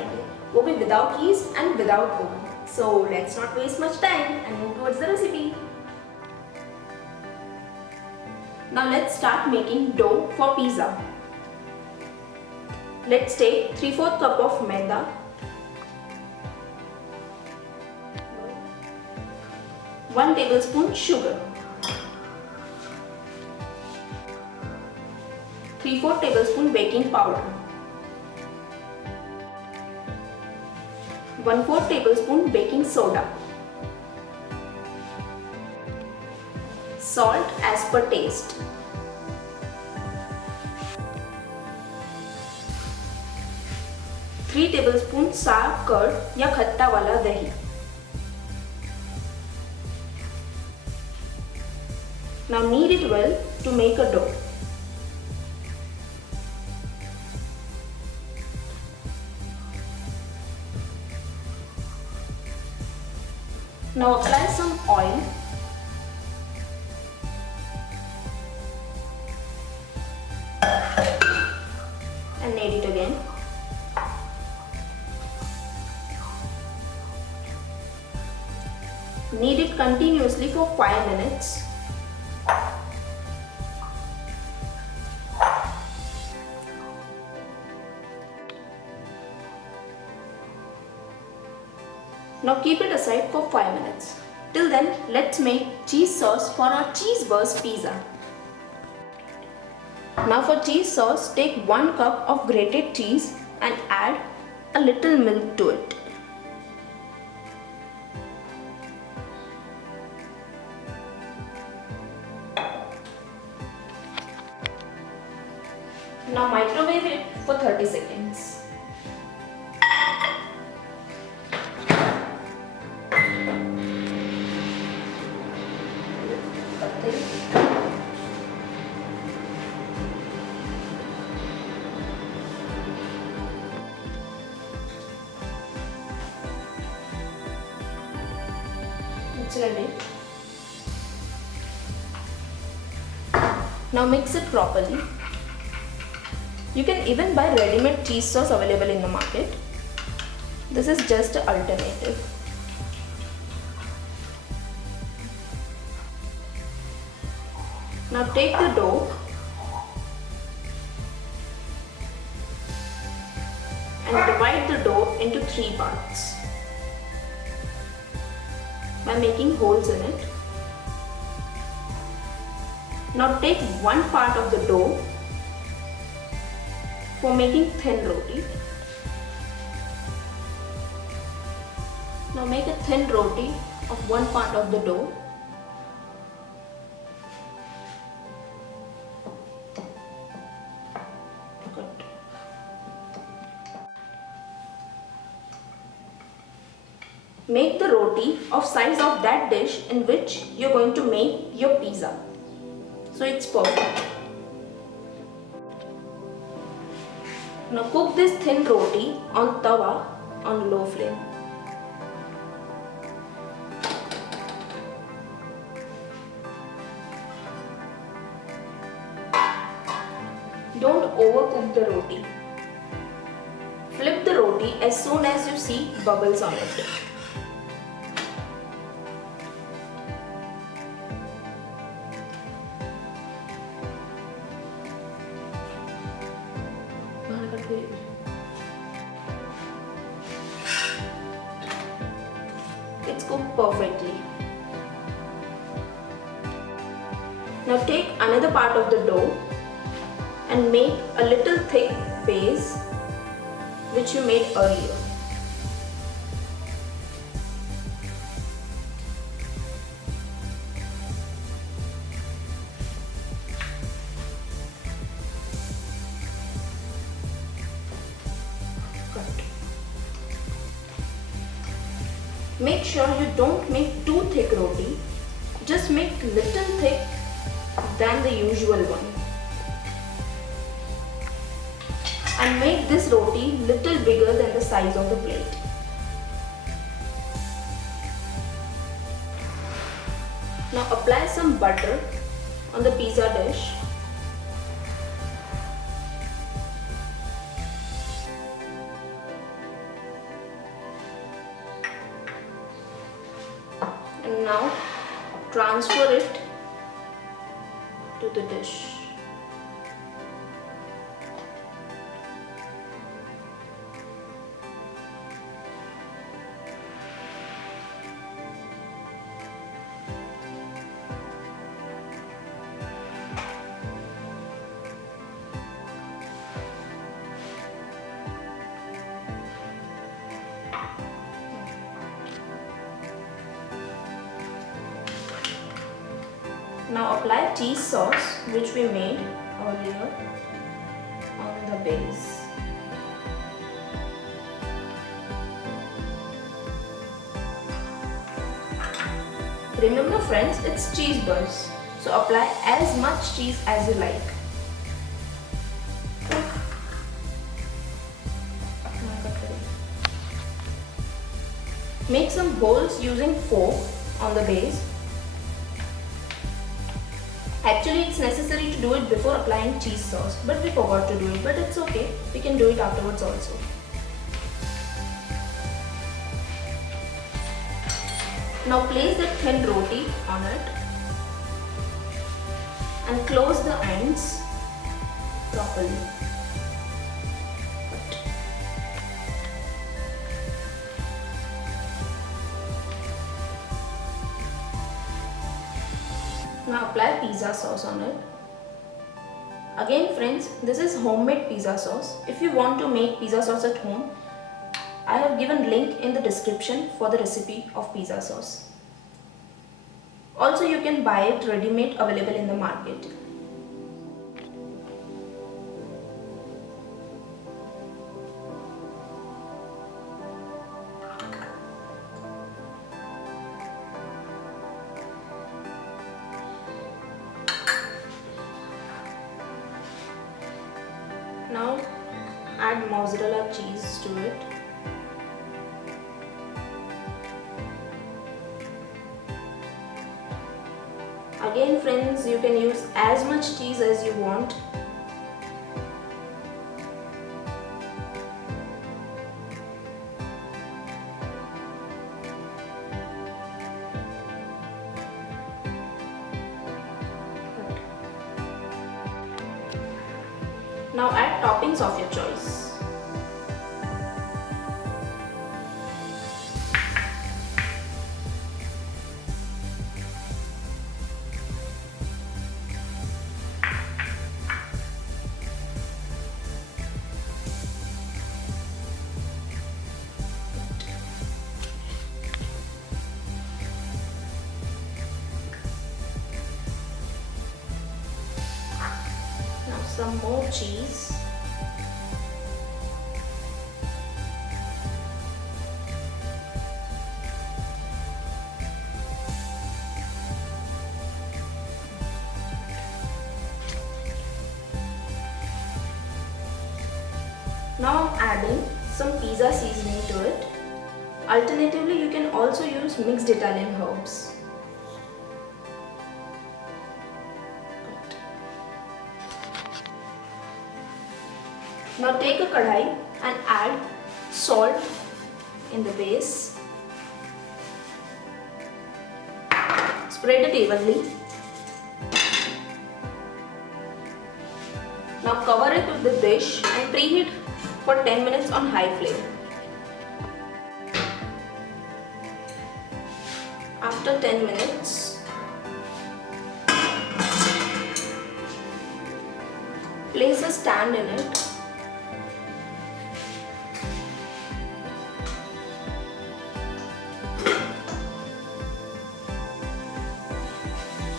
बनाएंगे, वो भी without yeast and without oven. So let's not waste much time and move towards the recipe. Now let's start making dough for pizza. Let's take 3/4 cup of maida, 1 tablespoon sugar, 3/4 tablespoon baking powder, 1/4 tablespoon baking soda, salt as per taste, 3 tablespoon sour curd या खट्टा वाला दही. Now knead it well to make a dough. Now apply some oil and knead it again. Knead it continuously for 5 minutes. Now keep it aside for 5 minutes. Till then, let's make cheese sauce for our cheese burst pizza. Now for cheese sauce, take 1 cup of grated cheese and add a little milk to it. Now microwave it for 30 seconds. It's ready. Now mix it properly. You can even buy ready-made cheese sauce available in the market. This is just an alternative. Now take the dough and divide the dough into 3 parts by making holes in it. Now take 1 part of the dough for making thin roti. Now make a thin roti of 1 part of the dough. Good. Make the roti of size of that dish in which you're going to make your pizza. So it's perfect. Now cook this thin roti on tawa on low flame. Don't overcook the roti. Flip the roti as soon as you see bubbles on it. It's cooked perfectly. Now take another part of the dough and make a little thick base which you made earlier. Make sure you don't make too thick roti, just make little thick than the usual one. And make this roti little bigger than the size of the plate. Now apply some butter on the pizza dish. Now transfer it to the dish. Now apply cheese sauce which we made earlier on the base. Remember friends, it's cheese burrs, so apply as much cheese as you like. Make some holes using fork on the base. Actually, it's necessary to do it before applying cheese sauce, but we forgot to do it, but it's okay. We can do it afterwards also. Now place the thin roti on it and close the ends properly. Now apply pizza sauce on it. Again friends, this is homemade pizza sauce. If you want to make pizza sauce at home, I have given link in the description for the recipe of pizza sauce. Also you can buy it ready-made available in the market. Now add mozzarella cheese to it. Again friends, you can use as much cheese as you want. Now add toppings of your choice. Now some more cheese. Now I'm adding some pizza seasoning to it. Alternatively, you can also use mixed Italian herbs. Now take a kadai and add salt in the base. Spread it evenly. Now cover it with the dish and preheat for 10 minutes on high flame. After 10 minutes, place a stand in it.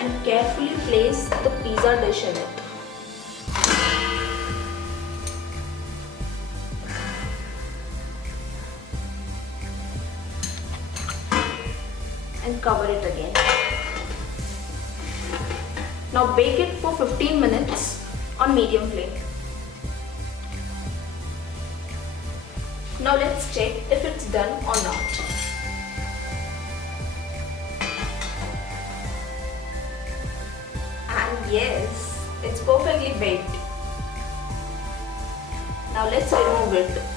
And carefully place the pizza dish in it. And cover it again. Now bake it for 15 minutes on medium flame. Now let's check if it's done or not. And yes, it's perfectly baked. Now let's remove it.